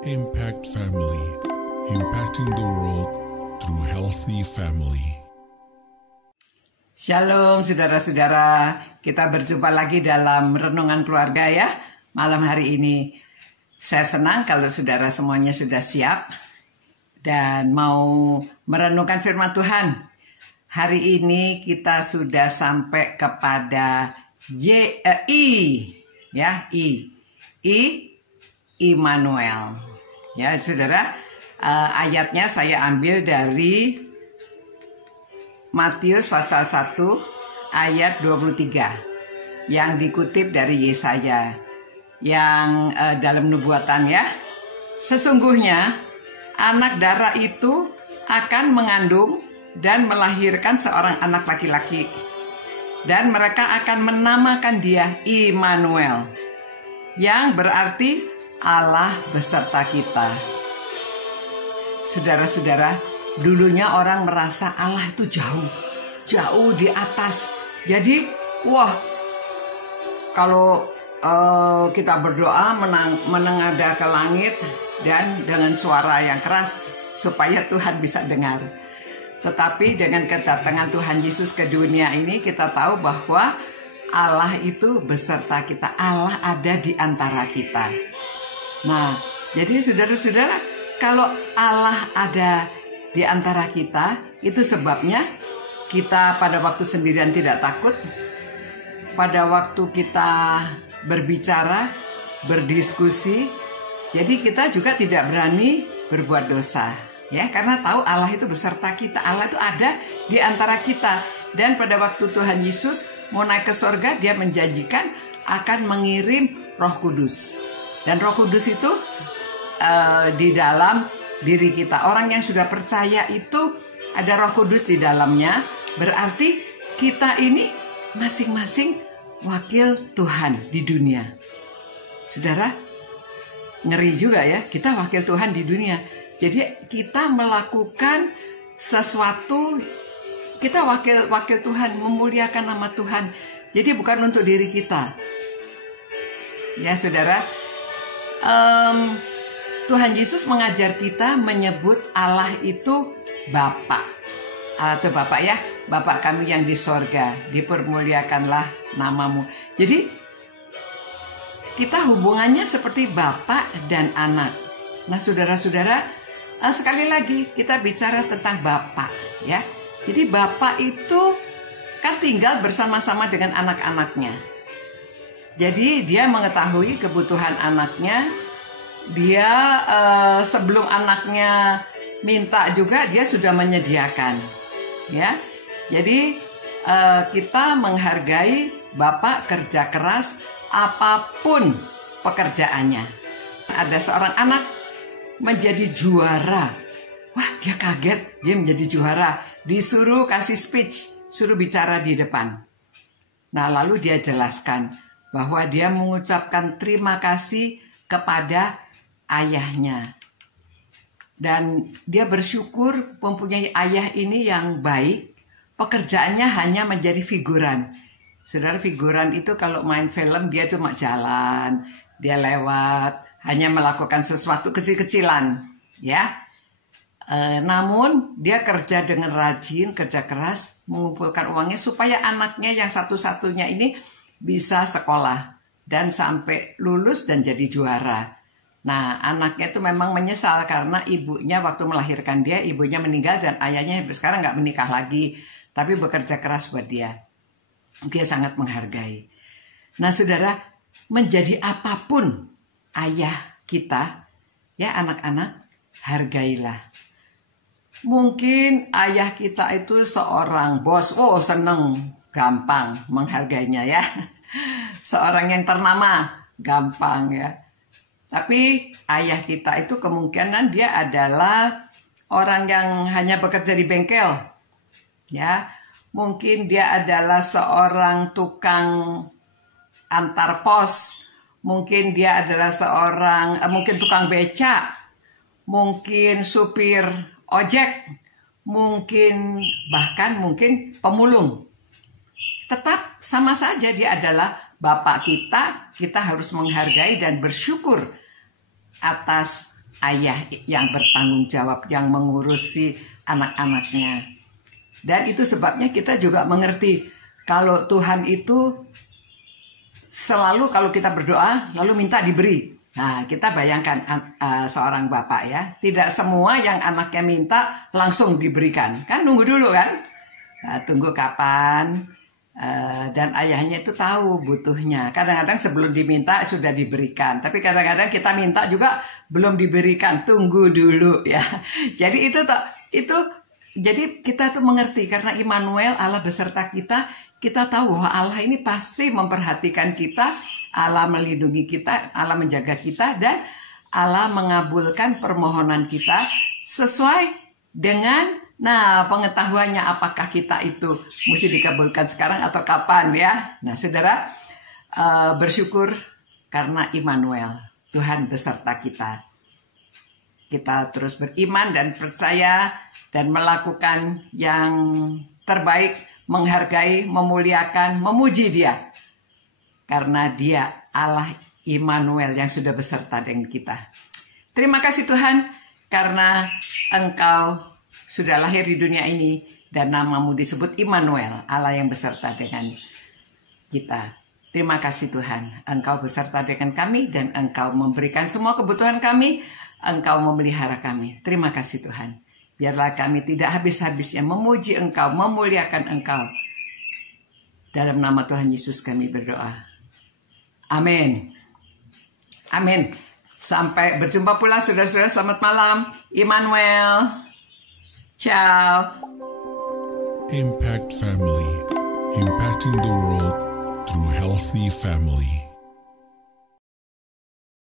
Impact Family, impacting the world through healthy family. Shalom saudara-saudara, kita berjumpa lagi dalam Renungan Keluarga ya. Malam hari ini saya senang kalau saudara semuanya sudah siap dan mau merenungkan firman Tuhan. Hari ini kita sudah sampai kepada Immanuel. Ya saudara, ayatnya saya ambil dari Matius pasal 1 ayat 23 yang dikutip dari Yesaya yang dalam nubuatannya, sesungguhnya anak darah itu akan mengandung dan melahirkan seorang anak laki-laki, dan mereka akan menamakan dia Immanuel, yang berarti Allah beserta kita. Saudara-saudara, dulunya orang merasa Allah itu jauh di atas. Jadi, kalau kita berdoa menengadah ke langit dan dengan suara yang keras supaya Tuhan bisa dengar. Tetapi dengan kedatangan Tuhan Yesus ke dunia ini, kita tahu bahwa Allah itu beserta kita. Allah ada di antara kita. Nah, jadi saudara-saudara, kalau Allah ada di antara kita, itu sebabnya kita pada waktu sendirian tidak takut. Pada waktu kita berbicara, berdiskusi, jadi kita juga tidak berani berbuat dosa. Ya, karena tahu Allah itu beserta kita. Allah itu ada di antara kita. Dan pada waktu Tuhan Yesus mau naik ke sorga, dia menjanjikan akan mengirim Roh Kudus. Dan Roh Kudus itu di dalam diri kita. Orang yang sudah percaya itu ada Roh Kudus di dalamnya. Berarti kita ini masing-masing wakil Tuhan di dunia. Saudara, ngeri juga ya, kita wakil Tuhan di dunia. Jadi kita melakukan sesuatu, kita wakil Tuhan, memuliakan nama Tuhan. Jadi bukan untuk diri kita. Ya saudara, Tuhan Yesus mengajar kita menyebut Allah itu Bapa atau Bapak ya, Bapak kami yang di sorga, dipermuliakanlah namamu. Jadi kita hubungannya seperti Bapak dan anak. Nah saudara-saudara, sekali lagi kita bicara tentang Bapak ya. Jadi Bapak itu kan tinggal bersama-sama dengan anak-anaknya. Jadi dia mengetahui kebutuhan anaknya. Dia sebelum anaknya minta juga dia sudah menyediakan. Ya, jadi kita menghargai Bapak kerja keras apapun pekerjaannya. Ada seorang anak menjadi juara. Wah, dia kaget, dia menjadi juara. Disuruh kasih speech, suruh bicara di depan. Nah, lalu dia jelaskan bahwa dia mengucapkan terima kasih kepada ayahnya. Dan dia bersyukur mempunyai ayah ini yang baik. Pekerjaannya hanya menjadi figuran. Saudara, figuran itu kalau main film dia cuma jalan, dia lewat, hanya melakukan sesuatu kecil-kecilan, ya. Namun dia kerja dengan rajin, kerja keras, mengumpulkan uangnya supaya anaknya yang satu-satunya ini bisa sekolah dan sampai lulus dan jadi juara. Nah, anaknya itu memang menyesal karena ibunya waktu melahirkan dia, ibunya meninggal dan ayahnya sekarang nggak menikah lagi, tapi bekerja keras buat dia. Dia sangat menghargai. Nah, saudara, menjadi apapun ayah kita, ya anak-anak, hargailah. Mungkin ayah kita itu seorang bos, seneng, gampang menghargainya ya. Seorang yang ternama, gampang ya. Tapi ayah kita itu kemungkinan dia adalah orang yang hanya bekerja di bengkel. Ya, mungkin dia adalah seorang tukang antar pos. Mungkin dia adalah seorang mungkin tukang beca. Mungkin supir ojek. Bahkan mungkin pemulung. Tetap sama saja dia adalah Bapak kita harus menghargai dan bersyukur atas ayah yang bertanggung jawab, yang mengurusi anak-anaknya. Dan itu sebabnya kita juga mengerti kalau Tuhan itu selalu kalau kita berdoa lalu minta diberi. Nah, kita bayangkan seorang bapak ya, tidak semua yang anaknya minta langsung diberikan. Kan nunggu dulu kan? Nah, tunggu kapan, dan ayahnya itu tahu butuhnya. Kadang-kadang sebelum diminta sudah diberikan. Tapi kadang-kadang kita minta juga belum diberikan, tunggu dulu ya. Jadi jadi kita tuh mengerti karena Immanuel, Allah beserta kita. Kita tahu bahwa Allah ini pasti memperhatikan kita, Allah melindungi kita, Allah menjaga kita, dan Allah mengabulkan permohonan kita sesuai dengan pengetahuannya apakah kita itu mesti dikabulkan sekarang atau kapan ya. Nah saudara, bersyukur karena Immanuel, Tuhan beserta kita. Kita terus beriman dan percaya dan melakukan yang terbaik, menghargai, memuliakan, memuji Dia. Karena Dia Allah Immanuel yang sudah beserta dengan kita. Terima kasih Tuhan karena Engkau sudah lahir di dunia ini dan namamu disebut Immanuel, Allah yang beserta dengan kita. Terima kasih Tuhan, Engkau beserta dengan kami dan Engkau memberikan semua kebutuhan kami, Engkau memelihara kami. Terima kasih Tuhan. Biarlah kami tidak habis-habisnya memuji Engkau, memuliakan Engkau. Dalam nama Tuhan Yesus kami berdoa. Amin. Amin. Sampai berjumpa pula saudara-saudara. Selamat malam. Immanuel. Ciao. Impact Family. Impacting the world through healthy family.